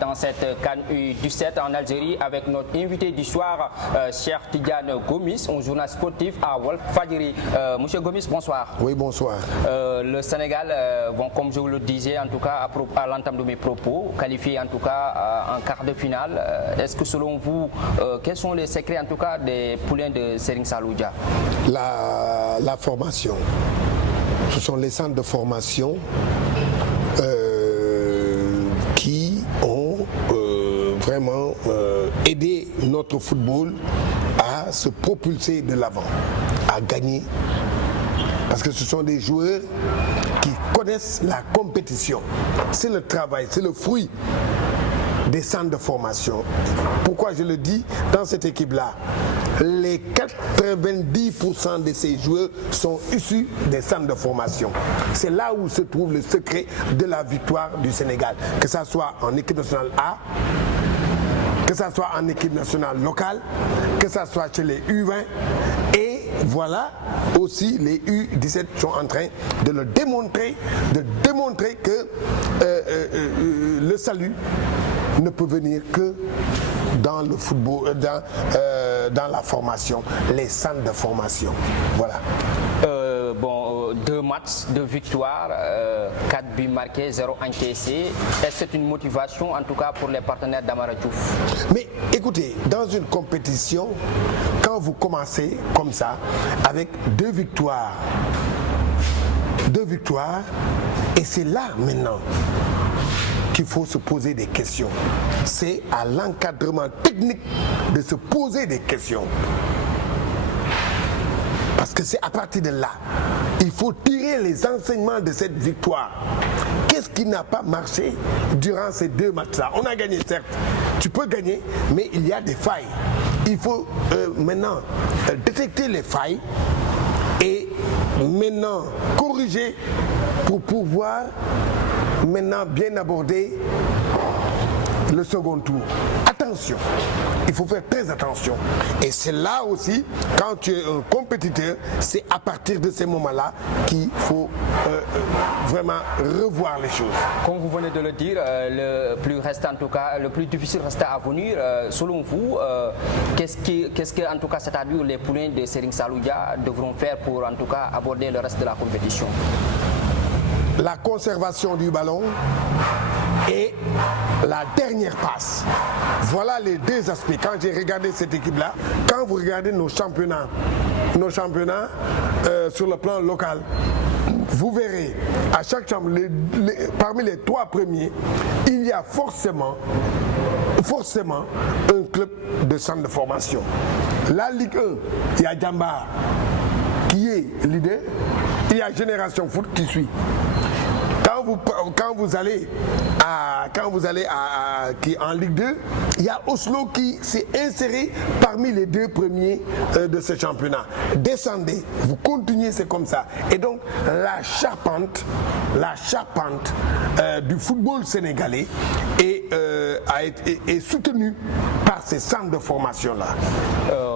Dans cette CAN U17 en Algérie avec notre invité du soir, Cheikh Tidiane Gomis, un journaliste sportif à Walfadjri. Monsieur Gomis, bonsoir. Oui, bonsoir. Le Sénégal, bon, comme je vous le disais, en tout cas à l'entame de mes propos, qualifié en tout cas en quart de finale. Est-ce que selon vous, quels sont les secrets en tout cas des poulains de Serigne Saliou Dia? La formation. Ce sont les centres de formation qui ont vraiment aidé notre football à se propulser de l'avant, à gagner. Parce que ce sont des joueurs qui connaissent la compétition. C'est le travail, c'est le fruit des centres de formation. Pourquoi je le dis? Dans cette équipe-là, les 90% de ces joueurs sont issus des centres de formation. C'est là où se trouve le secret de la victoire du Sénégal. Que ça soit en équipe nationale A, que ça soit en équipe nationale locale, que ça soit chez les U20. Et voilà aussi les U17 sont en train de le démontrer, que le salut ne peut venir que dans le football, dans la formation, les centres de formation. Voilà. Bon, 2 matchs, 2 victoires, 4 buts marqués, 0 encaissé. Est-ce que c'est une motivation en tout cas pour les partenaires d'Amara Diouf? Mais écoutez, dans une compétition, quand vous commencez comme ça, avec 2 victoires, et c'est là maintenant qu'il faut se poser des questions. C'est à l'encadrement technique de se poser des questions. Parce que c'est à partir de là, il faut tirer les enseignements de cette victoire. Qu'est-ce qui n'a pas marché durant ces 2 matchs-là? On a gagné, certes. Tu peux gagner, mais il y a des failles. Il faut maintenant détecter les failles et maintenant corriger pour pouvoir maintenant bien aborder le second tour. Attention, il faut faire très attention. Et c'est là aussi, quand tu es un compétiteur, c'est à partir de ces moments-là qu'il faut vraiment revoir les choses. Comme vous venez de le dire, le plus difficile reste à venir. Selon vous, qu'est-ce que en tout cas, c'est-à-dire les poulains de Serigne Saliou Dia devront faire pour en tout cas aborder le reste de la compétition? La conservation du ballon et la dernière passe. Voilà les 2 aspects. Quand j'ai regardé cette équipe-là, quand vous regardez nos championnats sur le plan local, vous verrez à chaque chambre, parmi les 3 premiers, il y a forcément un club de centre de formation. La Ligue 1, il y a Djamba qui est leader, il y a Génération Foot qui suit. Quand vous allez en Ligue 2, il y a Oslo qui s'est inséré parmi les 2 premiers de ce championnat. Descendez, vous continuez, c'est comme ça. Et donc la charpente du football sénégalais est soutenue par ces centres de formation-là.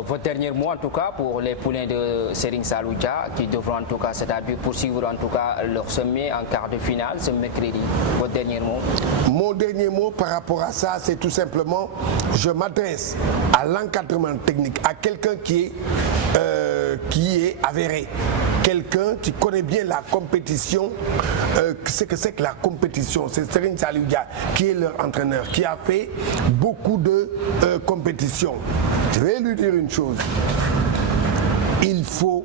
Votre dernier mot en tout cas pour les poulains de Serigne Saliou Dia qui devront en tout cas, c'est-à-dire poursuivre en tout cas leur sommet en quart de finale ce mercredi. Votre dernier mot? Mon dernier mot par rapport à ça, c'est tout simplement, je m'adresse à l'encadrement technique, à quelqu'un qui est avéré, quelqu'un qui connaît bien la compétition, ce que c'est que la compétition. C'est Serigne Saliou Dia qui est leur entraîneur, qui a fait beaucoup de compétitions. Je vais lui dire une chose, il faut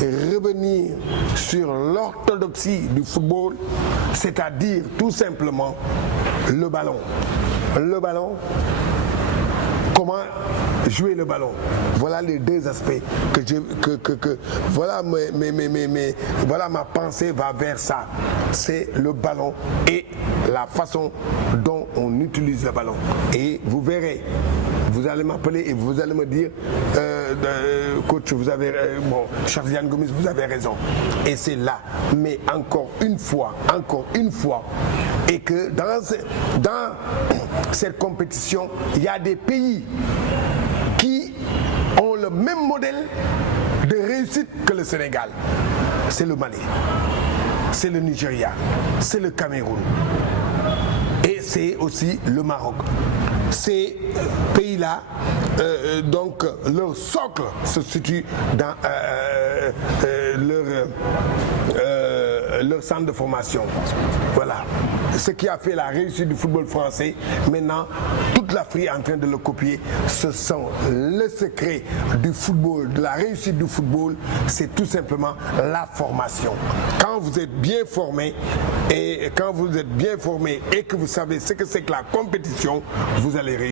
revenir sur l'orthodoxie du football, c'est-à-dire tout simplement le ballon. Le ballon, comment jouer le ballon. Voilà les 2 aspects voilà voilà ma pensée va vers ça. C'est le ballon et la façon dont on utilise le ballon. Et vous verrez, vous allez m'appeler et vous allez me dire coach, vous avez Cheikh Tidiane Gomis, vous avez raison. Et c'est là. Mais encore une fois, et que dans cette compétition, il y a des pays qui ont le même modèle de réussite que le Sénégal. C'est le Mali, c'est le Nigeria, c'est le Cameroun. c'est aussi le Maroc. Ces pays-là, donc leur socle se situe dans leur centre de formation. Voilà. Ce qui a fait la réussite du football français, maintenant, toute l'Afrique est en train de le copier. Ce sont le secret du football, de la réussite du football, c'est tout simplement la formation. Quand vous êtes bien formé et que vous savez ce que c'est que la compétition, vous allez réussir.